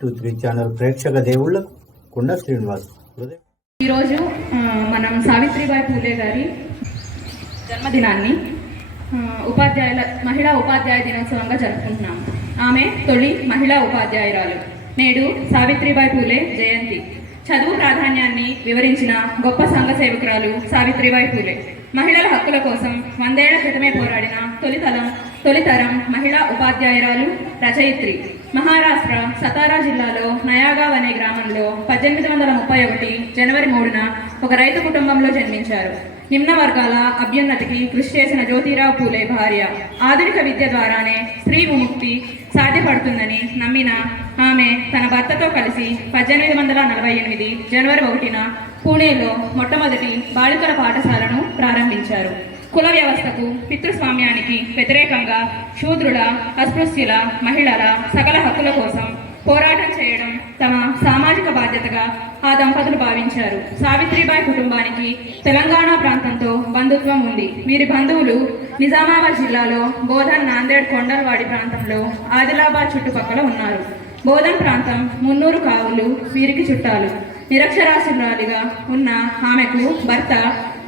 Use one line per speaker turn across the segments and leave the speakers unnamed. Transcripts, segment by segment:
Three channel ప్రేక్షక దేవుళ్ళకు కుండ శ్రీనివాస్
ఈరోజు మనం సావిత్రిబాయి పూలే గారి జన్మదినాన్ని ఉపాధ్యాయుల మహిళా ఉపాధ్యాయ దినోత్సవంగా జరుపుకుంటున్నాం. ఆమె తొలి మహిళా ఉపాధ్యాయురాలు నేడు సావిత్రిబాయి పూలే జయంతి. చదువు ప్రాధాన్యాన్ని వివరించిన గొప్ప సంఘ సేవకురాలు సావిత్రిబాయి పూలే. మహిళల హక్కుల కోసం వందేళ్ళ క్రితమే పోరాడిన తొలితలం తొలితరం మహిళా ఉపాధ్యాయురాలు రచయిత్రి. మహారాష్ట్ర సతారా జిల్లాలో నయాగావ్ అనే గ్రామంలో పద్దెనిమిది వందల ముప్పై ఒకటి జనవరి మూడున ఒక రైతు కుటుంబంలో జన్మించారు. నిమ్న వర్గాల అభ్యున్నతికి కృషి చేసిన జ్యోతిరావు పూలే భార్య. ఆధునిక విద్య ద్వారానే స్త్రీ విముక్తి సాధ్యపడుతుందని నమ్మిన ఆమె తన భర్తతో కలిసి పద్దెనిమిది వందల నలభై ఎనిమిది జనవరి ఒకటిన పూణేలో మొట్టమొదటి బాలికల పాఠశాలను ప్రారంభించారు. కుల వ్యవస్థకు పితృస్వామ్యానికి వ్యతిరేకంగా శూద్రుల అస్పృశ్యుల మహిళల సకల హక్కుల కోసం పోరాటం చేయడం తమ సామాజిక బాధ్యతగా ఆ దంపతులు భావించారు. సావిత్రిబాయి కుటుంబానికి తెలంగాణ ప్రాంతంతో బంధుత్వం ఉంది. వీరి బంధువులు నిజామాబాద్ జిల్లాలో బోధన్ నాందేడ్ కొండల్వాడి ప్రాంతంలో ఆదిలాబాద్ చుట్టుపక్కల ఉన్నారు. బోధన్ ప్రాంతం మున్నూరు కావులు వీరికి చుట్టాలు. నిరక్షరాస్యురాలిగా ఉన్న ఆమెకు భర్త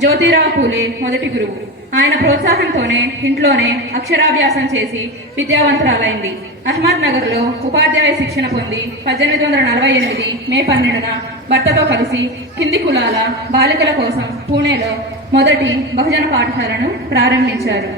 జ్యోతిరావు పూలే మొదటి గురువు. ఆయన ప్రోత్సాహంతోనే ఇంట్లోనే అక్షరాభ్యాసం చేసి విద్యావంతురాలైంది. అహ్మద్ నగర్లో ఉపాధ్యాయ శిక్షణ పొంది పద్దెనిమిది వందల నలభై ఎనిమిది మే పన్నెండున భర్తతో కలిసి కింది కులాల బాలికల కోసం పూణేలో మొదటి బహుజన పాఠశాలను ప్రారంభించారు.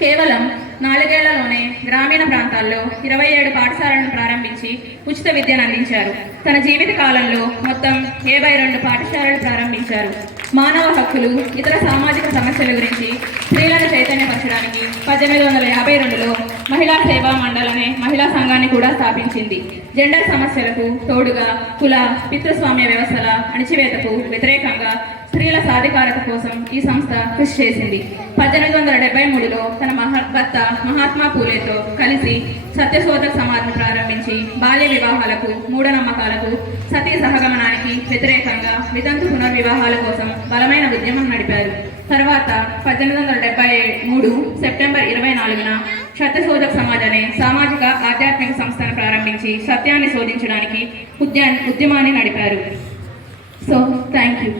కేవలం నాలుగేళ్ళలోనే గ్రామీణ ప్రాంతాల్లో ఇరవై ఏడు పాఠశాలను ప్రారంభించి ఉచిత విద్యను అందించారు. తన జీవిత కాలంలో మొత్తం యాభై రెండు పాఠశాలలు ప్రారంభించారు. మానవ హక్కులు ఇతర సామాజిక సమస్యల గురించి స్త్రీలను చైతన్యపరచడానికి పద్దెనిమిది వందల యాభై రెండులో మహిళా సేవా మండల్ అనే మహిళా సంఘాన్ని కూడా స్థాపించింది. జెండర్ సమస్యలకు తోడుగా కుల పితృస్వామ్య వ్యవస్థల అణిచివేతకు వ్యతిరేకంగా స్త్రీల సాధికారత కోసం ఈ సంస్థ కృషి చేసింది. పద్దెనిమిది వందల డెబ్బై మూడులో తన మహా భర్త మహాత్మా పూలేతో కలిసి సత్యశోధక సమాధిని ప్రారంభించి బాల్య వివాహాలకు మూఢనమ్మకాలకు సతీ సహగమనానికి వ్యతిరేకంగా వితంతు పునర్వివాహాల కోసం బలమైన ఉద్యమం నడిపారు. తర్వాత పద్దెనిమిది వందల డెబ్బై మూడు సెప్టెంబర్ ఇరవై నాలుగున సత్యశోధక సమాజ్ అనే సామాజిక ఆధ్యాత్మిక సంస్థను ప్రారంభించి సత్యాన్ని శోధించడానికి ఉద్యా ఉద్యమాన్ని నడిపారు. So thank you